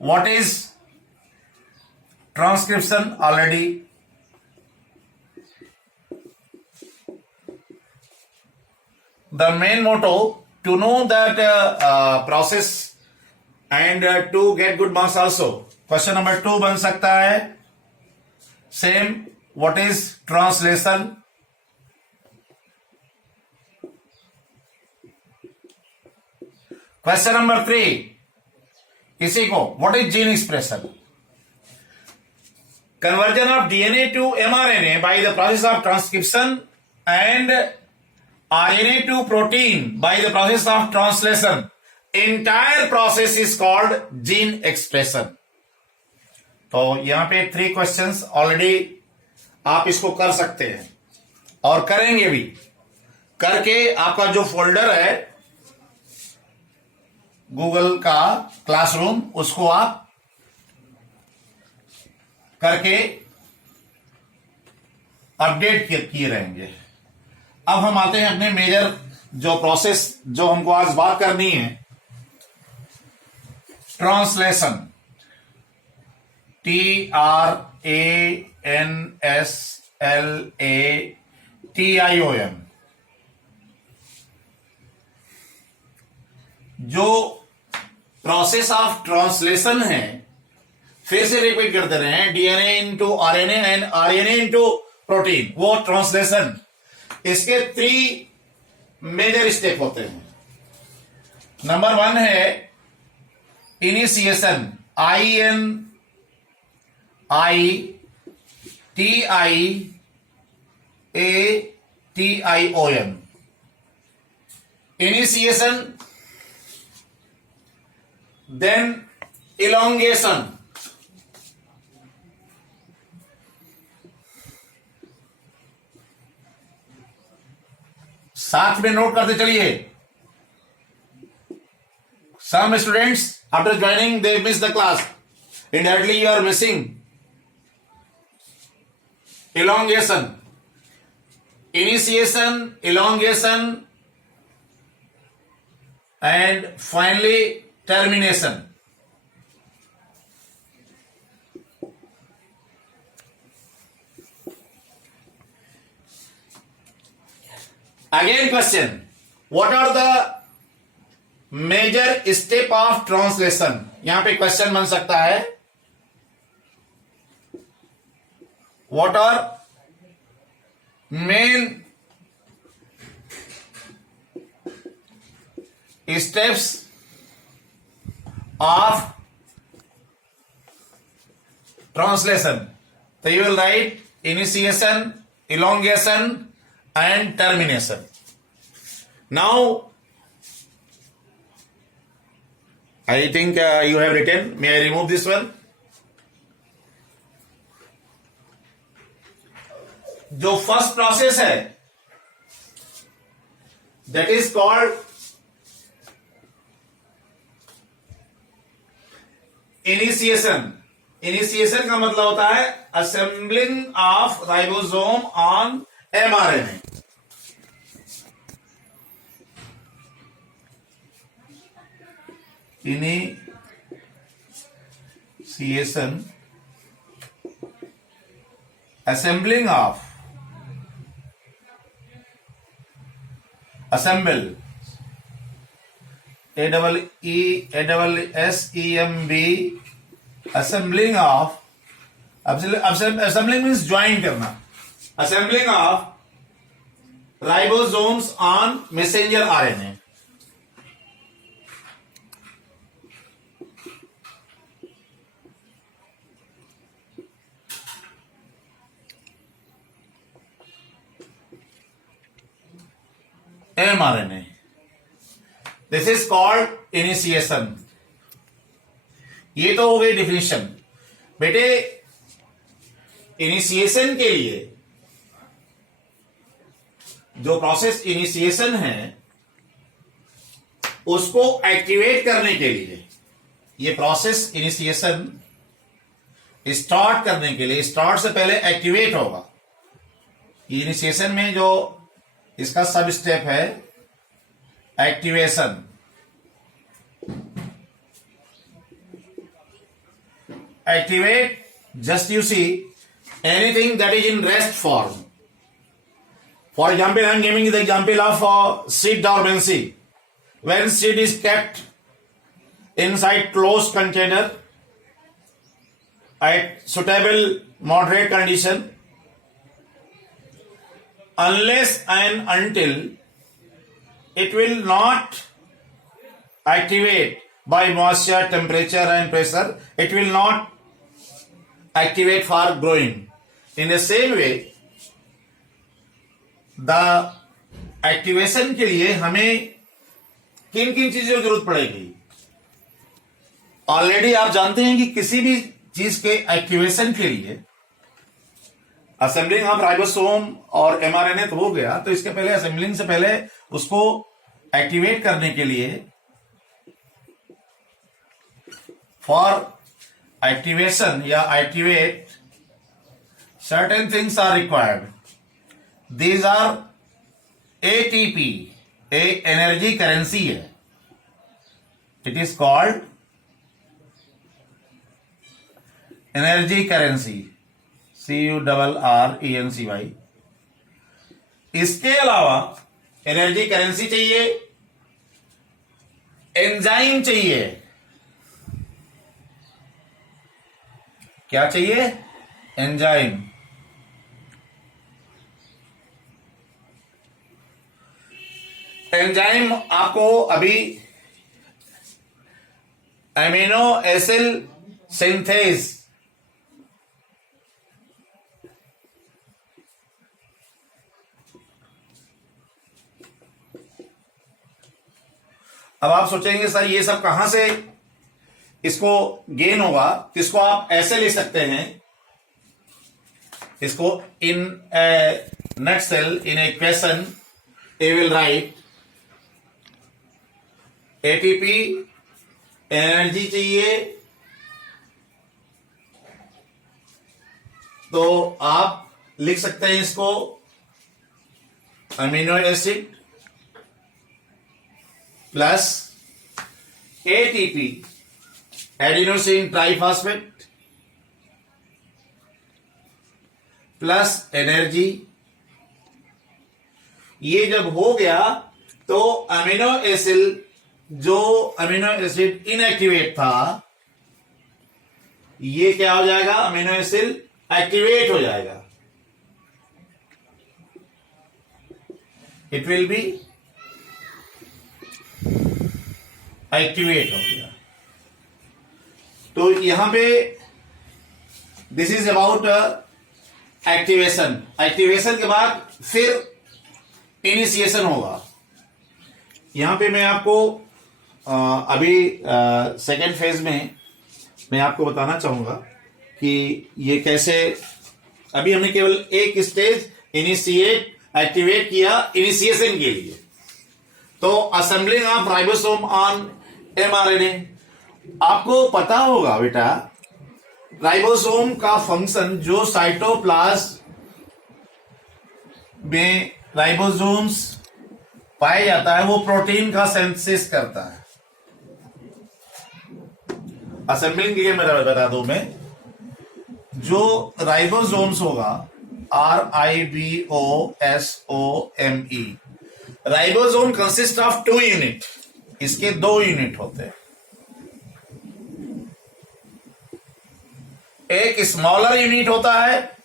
What is transcription? Already the main motto to know that process and to get good marks also. Question number 2 बन सकता है same. What is translation? Question number 3 इसी को what is gene expression? Conversion of DNA to mRNA by the process of transcription and RNA to protein by the process of translation. Entire process is called gene expression. तो यहां पे 3 questions already आप इसको कर सकते हैं और करेंगे भी। करके आपका जो फोल्डर है गूगल का क्लासरूम उसको आप करके अपडेट किए रहेंगे। अब हम आते हैं अपने मेजर जो प्रोसेस जो हमको आज बात करनी है, ट्रांसलेशन। TRANSLATION। जो प्रोसेस ऑफ ट्रांसलेशन है, फिर से रिपीट करते रहे हैं, DNA into RNA and RNA into protein, वो ट्रांसलेशन। इसके 3 मेजर स्टेप होते हैं। नंबर 1 है initiation, INITIATION। Initiation, then elongation, साथ में नोट करते चलिए। Some students after joining they miss the class. Indirectly you are missing. Elongation, initiation, elongation, and finally termination. Again question, what are the major step of translation? यहां पे question बन सकता है, what are main steps of translation? So you will write initiation, elongation and termination. Now I think you have written. May I remove this one? जो first process है that is called initiation. Initiation का मतलब होता है assembling of ribosome on mRNA. Initiation, assembling of, assemble, ASSEMB, assembling of, assembling means join करना, assembling of ribosomes on messenger RNA. mRNA. This is called initiation. ये तो हो गई definition. बेटे इनिशिएशन के लिए जो प्रोसेस इनिशिएशन है उसको एक्टिवेट करने के लिए, ये प्रोसेस इनिशिएशन स्टार्ट करने के लिए, स्टार्ट से पहले एक्टिवेट होगा। इनिशिएशन में जो इसका सब स्टेप है activation. activate, just you see, anything that is in rest form. For example, I am giving the example of seed dormancy. When seed is kept inside closed container at suitable moderate condition, unless and until it will not activate by moisture, temperature and pressure, it will not activate for growing. In the same way, the activation के लिए हमें किन किन चीजों की जरूरत पड़ेगी? Already आप जानते हैं कि किसी भी चीज के एक्टिवेशन के लिए असेंबलिंग ऑफ राइबोसोम और एमआरएनए तो हो गया, तो इसके पहले असेंबलिंग से पहले उसको एक्टिवेट करने के लिए फॉर एक्टिवेशन या activate certain things are required. These are ATP, एक एनर्जी करेंसी है. It is called energy currency, CURRENCY. इसके अलावा एनर्जी करेंसी चाहिए, एंजाइम चाहिए. क्या चाहिए? एंजाइम. एंजाइम आपको अभी एमिनो एसिड सिंथेस, अब आप सोचेंगे सर ये सब कहां से इसको गेन होगा, तो इसको आप ऐसे ले सकते हैं. इसको in nutshell in a question a will write ATP energy चाहिए, तो आप लिख सकते हैं इसको amino acid plus ATP adenosine triphosphate plus energy. ये जब हो गया तो अमीनो एसिड, जो अमीनो एसिड इनएक्टिवेट था, ये क्या हो जाएगा? अमीनो एसिड एक्टिवेट हो जाएगा. इट विल बी एक्टिवेट हो गया. तो यहां पे this is about activation. Activation के बाद फिर इनिशिएशन होगा. यहां पे मैं आपको अभी सेकेंड फेज में मैं आपको बताना चाहूंगा कि ये कैसे. अभी हमने केवल एक स्टेज इनिशिएट एक्टिवेट किया इनिशिएशन के लिए. तो assembling of ribosome on mRNA, आपको पता होगा बेटा, राइबोसोम का फंक्शन जो साइटोप्लाज्म में राइबोसोम्स पाया जाता है, वो प्रोटीन का सिंथेसिस करता है. असेंबलिंग के लिए मैं बता दूं, मैं जो राइबोसोम्स होगा RIBOSOME, ribosome consist of 2 unit. इसके 2 यूनिट होते हैं. एक स्मॉलर यूनिट होता है,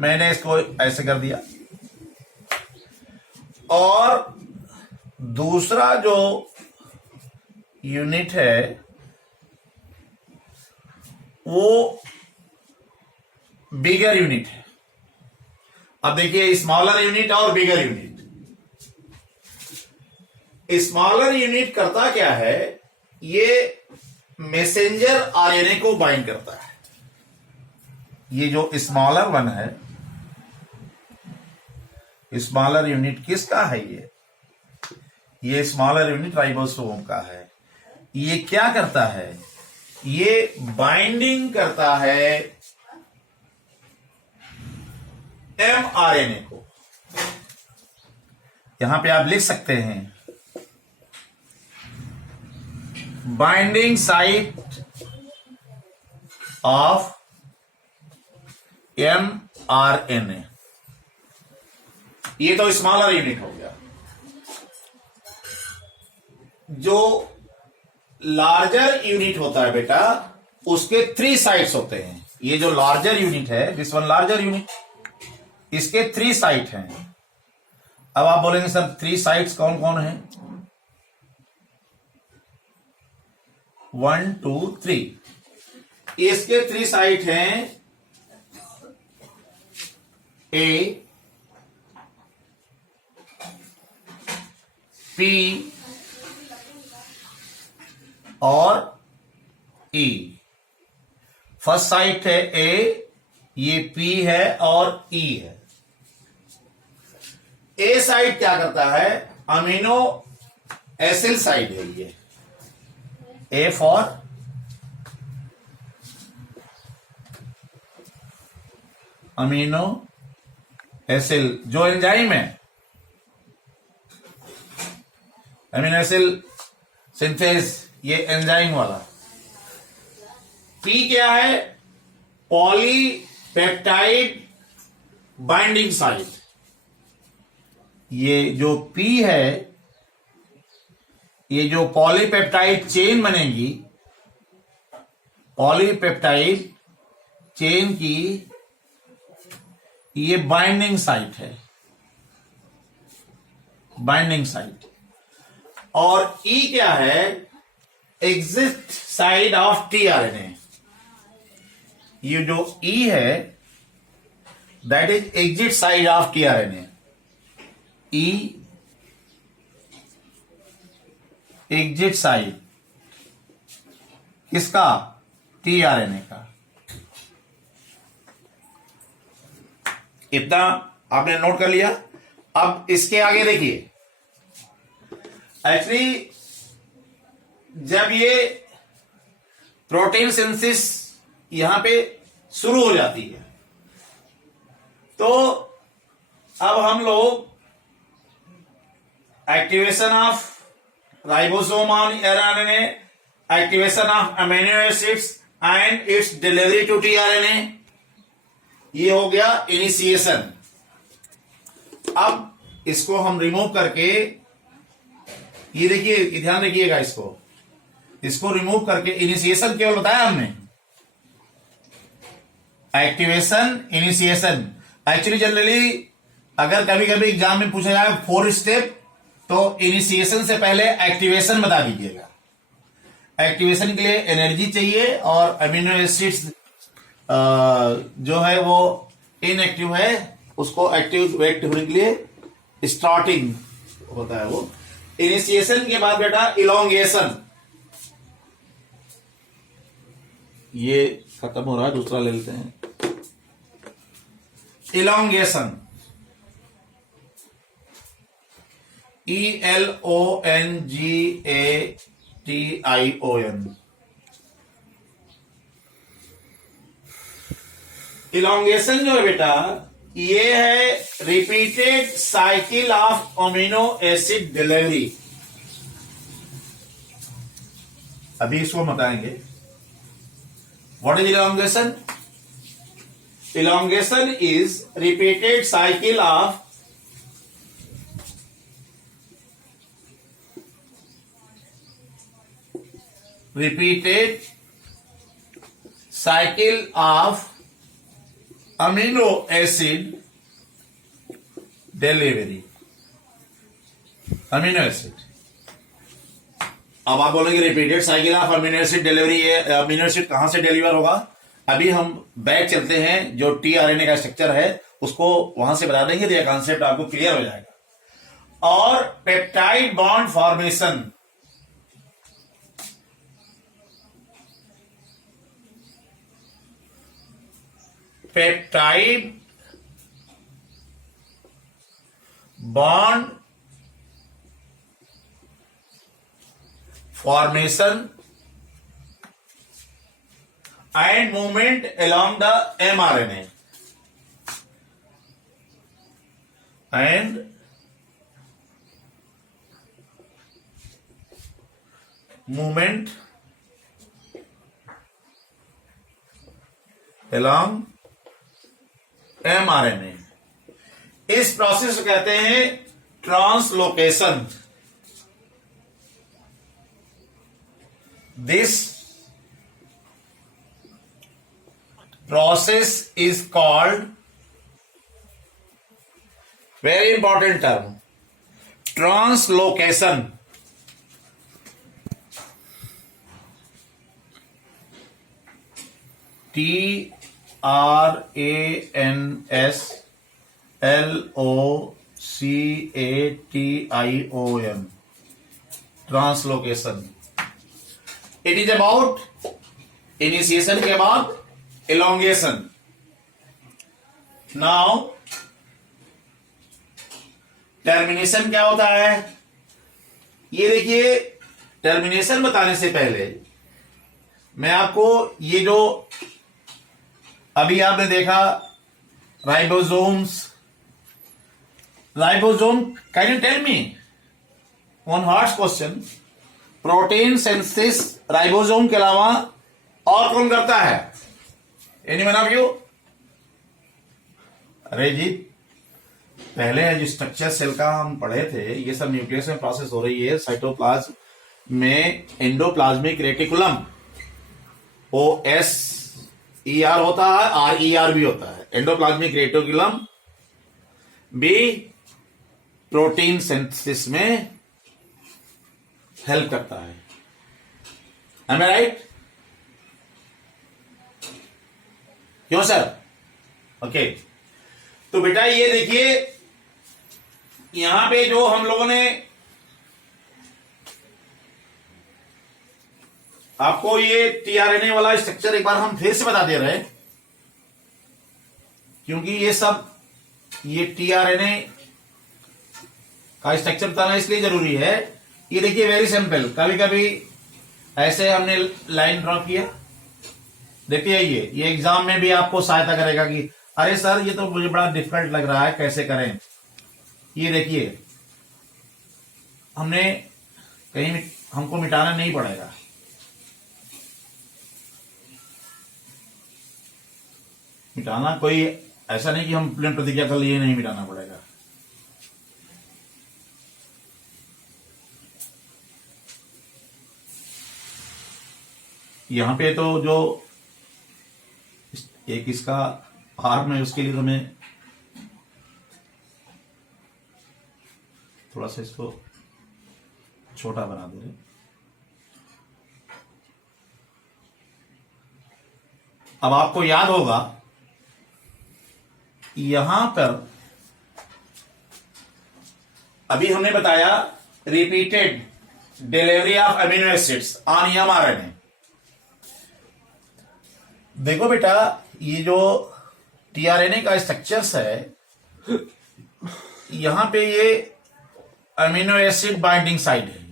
मैंने इसको ऐसे कर दिया, और दूसरा जो यूनिट है वो बिगर यूनिट है. अब देखिए स्मॉलर यूनिट और बिगर यूनिट. स्मॉलर यूनिट करता क्या है? ये मैसेंजर आरएनए को बाइंड करता है. ये जो स्मॉलर वन है, स्मॉलर यूनिट किसका है? ये स्मॉलर यूनिट राइबोसोम का है. ये क्या करता है? ये बाइंडिंग करता है एमआरएनए को. यहां पे आप लिख सकते हैं बाइंडिंग साइट ऑफ mRNA। ये तो स्मॉलर यूनिट हो गया। जो लार्जर यूनिट होता है बेटा, उसके 3 साइड्स होते हैं। ये जो लार्जर यूनिट है, दिस वन लार्जर यूनिट, इसके 3 साइड हैं। अब आप बोलेंगे सर 3 साइड्स कौन कौन है? 1 2 3। इसके 3 साइड हैं ए, पी और ई। फर्स्ट साइट है ए, ये पी है और ई है। ए साइड क्या करता है? अमीनो एसिल साइड है ये। ए फॉर अमीनो एसिल, जो एंजाइम है, अमीनो एसिल सिंथेस, ये एंजाइम वाला। पी क्या है? Polypeptide binding site. ये जो पी है, ये जो पॉलीपेप्टाइड चेन बनेगी, पॉलीपेप्टाइड चेन की ये बाइंडिंग साइट है, बाइंडिंग साइट। और ई क्या है? Exit side of tRNA. ये जो ई है, that is exit side of tRNA. E exit side किसका? टीआरएनए का। इतना आपने नोट कर लिया। अब इसके आगे देखिए, एक्चुअली जब ये प्रोटीन सिंथेसिस यहां पे शुरू हो जाती है, तो अब हम लोग activation of ribosome on RNA, activation of amino acids and its delivery to tRNA, ये हो गया इनिशिएशन। अब इसको हम रिमूव करके, ये देखिए, ध्यान रखिएगा, इसको रिमूव करके, इनिशिएशन केवल बताया हमने, एक्टिवेशन, इनिशिएशन। एक्चुअली जनरली अगर कभी कभी एग्जाम में पूछा जाए 4 स्टेप, तो इनिशिएशन से पहले एक्टिवेशन बता दीजिएगा। एक्टिवेशन के लिए एनर्जी चाहिए और अमीनो एसिड्स जो है वो इनएक्टिव है, उसको एक्टिवेट होने के लिए स्टार्टिंग होता है वो। इनिशिएशन के बाद बेटा इलोंगेशन, ये खत्म हो रहा है, दूसरा ले लेते हैं। Elongation, ELONGATION। इलोंगेशन जो है बेटा, ये है repeated cycle of amino acid delivery. अभी इसको बताएंगे। What is elongation? Elongation is repeated cycle of amino acid delivery। Amino acid, अब आप बोलेंगे repeated cycle of amino acid delivery, ये अमीनो एसिड कहां से डिलीवर होगा? अभी हम बैक चलते हैं, जो टीआरएनए का स्ट्रक्चर है उसको वहां से बता देंगे, तो यह कॉन्सेप्ट आपको क्लियर हो जाएगा। और peptide bond formation, peptide bond formation and movement along the mRNA, and movement along mRNA. इस प्रोसेस को कहते हैं translocation. This process is called, very important term, translocation. TRANSLOCATION. Translocation. It is about initiation के बाद elongation. Now termination क्या होता है ये देखिए. टर्मिनेशन बताने से पहले मैं आपको ये जो अभी आपने देखा ribosome, can you tell me one hard question, protein synthesis ribosome के अलावा और कौन करता है? Anyone of you? अरे जी, पहले जो स्ट्रक्चर सेल का हम पढ़े थे, ये सब न्यूक्लियस में प्रोसेस हो रही है. साइटोप्लाज्म में एंडोप्लाज्मिक रेटिकुलम OSER होता है, RER भी होता है. एंडोप्लाज्मिक रेटिकुलम भी प्रोटीन सिंथेसिस में हेल्प करता है. एम आई राइट? क्यों सर? ओके. तो बेटा ये देखिए, यहां पे जो हम लोगों ने आपको ये टीआरएनए वाला स्ट्रक्चर एक बार हम फिर से बता दे रहे हैं, क्योंकि ये सब ये टीआरएनए का स्ट्रक्चर बताना इसलिए जरूरी है. ये देखिए वेरी सिंपल. कभी कभी ऐसे हमने लाइन ड्रॉ किया, देखिए ये एग्जाम में भी आपको सहायता करेगा कि अरे सर ये तो मुझे बड़ा डिफिकल्ट लग रहा है, कैसे करें. ये देखिए हमने कहीं हमको मिटाना नहीं पड़ेगा. मिटाना कोई ऐसा नहीं कि हम प्लेन प्रतिक्रिया कर लिए, नहीं मिटाना पड़ेगा. यहां पे तो जो एक इसका आर्म है उसके लिए तो मैं थोड़ा सा इसको छोटा बना दे रहे. अब आपको याद होगा यहां पर अभी हमने बताया repeated delivery of amino acids on mRNA. देखो बेटा, ये जो टीआरएनए का स्ट्रक्चर्स है, यहां पे ये अमीनो एसिड बाइंडिंग साइट है.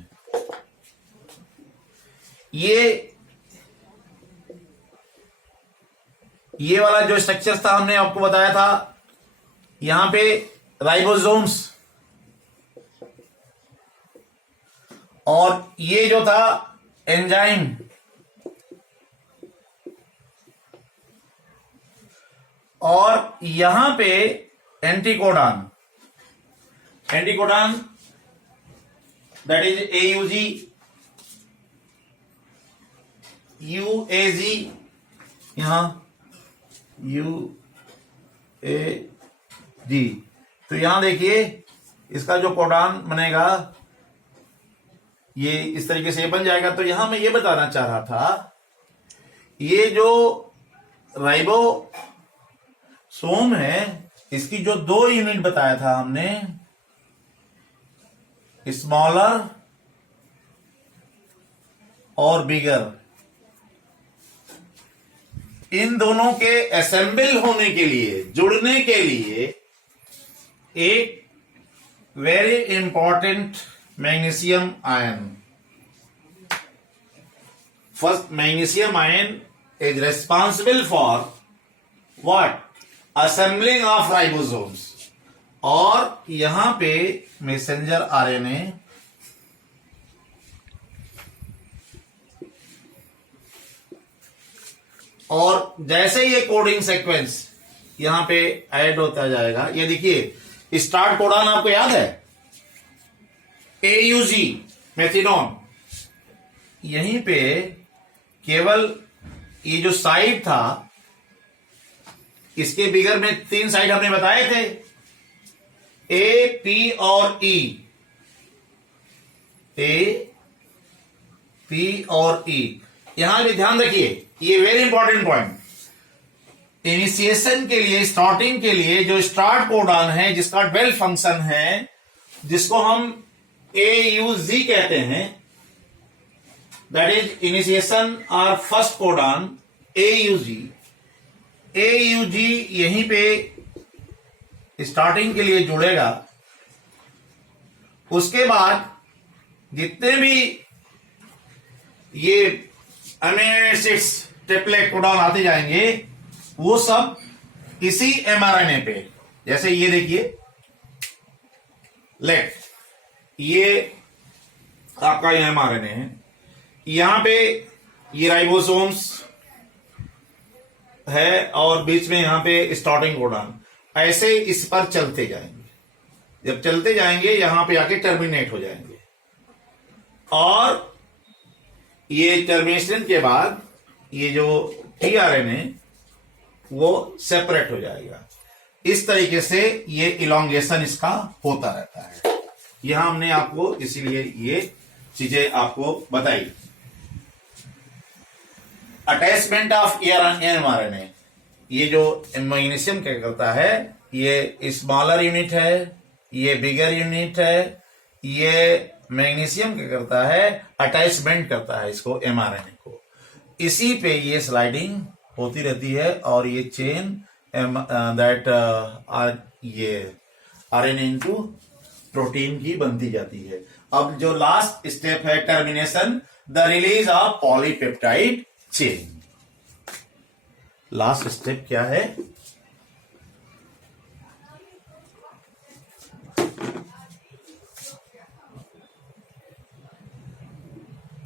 ये वाला जो स्ट्रक्चर्स था हमने आपको बताया था, यहां पे राइबोसोम्स, और ये जो था एंजाइम, और यहां पे anticodon that is AUG, UAG, यहां UAG. तो यहां देखिए इसका जो कोडॉन बनेगा ये इस तरीके से बन जाएगा. तो यहां मैं ये बताना चाह रहा था, ये जो राइबोसोम है इसकी जो 2 यूनिट बताया था हमने, स्मॉलर और बिगर, इन दोनों के असेंबल होने के लिए, जुड़ने के लिए एक very important magnesium ion, first magnesium ion is responsible for what? Assembling of ribosomes. और यहां पे मैसेंजर आरएनए और जैसे ये कोडिंग सीक्वेंस यहां पे ऐड होता जाएगा, ये देखिए स्टार्ट कोडॉन आपको याद है, AUG मेथिडोन, यहीं पे केवल ये जो साइड था, इसके बिगर में 3 साइड हमने बताए थे, A, P और E, A, P और E। यहां भी ध्यान रखिए, ये वेरी इंपॉर्टेंट पॉइंट, इनिशिएशन के लिए, स्टार्टिंग के लिए जो स्टार्ट कोडॉन है, जिसका 12 फंक्शन है, जिसको हम AUG कहते हैं, दैट इज इनिशिएशन और फर्स्ट कोडॉन AUG। AUG यहीं पे स्टार्टिंग के लिए जुड़ेगा। उसके बाद जितने भी ये अमीनो एसिड्स ट्रिपलेट कोडॉन आते जाएंगे, वो सब इसी mRNA पे, जैसे ये देखिए लेफ्ट, ये आपका ये mRNA है, यहां पे ये राइबोसोम्स है और बीच में यहां पे स्टार्टिंग कोडॉन, ऐसे इस पर चलते जाएंगे। जब चलते जाएंगे यहां पे आके टर्मिनेट हो जाएंगे, और ये टर्मिनेशन के बाद ये जो tRNA वो सेपरेट हो जाएगा। इस तरीके से ये इलोंगेशन इसका होता रहता है। यहां हमने आपको इसीलिए ये चीजें आपको बताई। अटैचमेंट ऑफ mRNA, ये जो मैग्नीशियम क्या करता है, ये स्मॉलर यूनिट है, ये बिगर यूनिट है, ये मैग्नीशियम क्या करता है, अटैचमेंट करता है इसको mRNA को, इसी पे ये स्लाइडिंग होती रहती है, और ये चेन दैट ये RNA इनटू प्रोटीन की बनती जाती है। अब जो लास्ट स्टेप है termination, the release of polypeptide chain. Last step क्या है,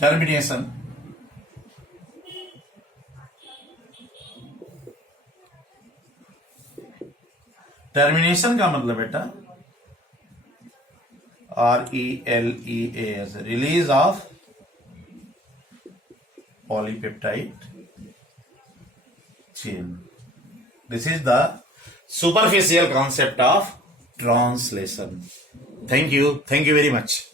टर्मिनेशन। टर्मिनेशन का मतलब बेटा RELEAS, release of polypeptide chain. This is the superficial concept of translation. Thank you very much.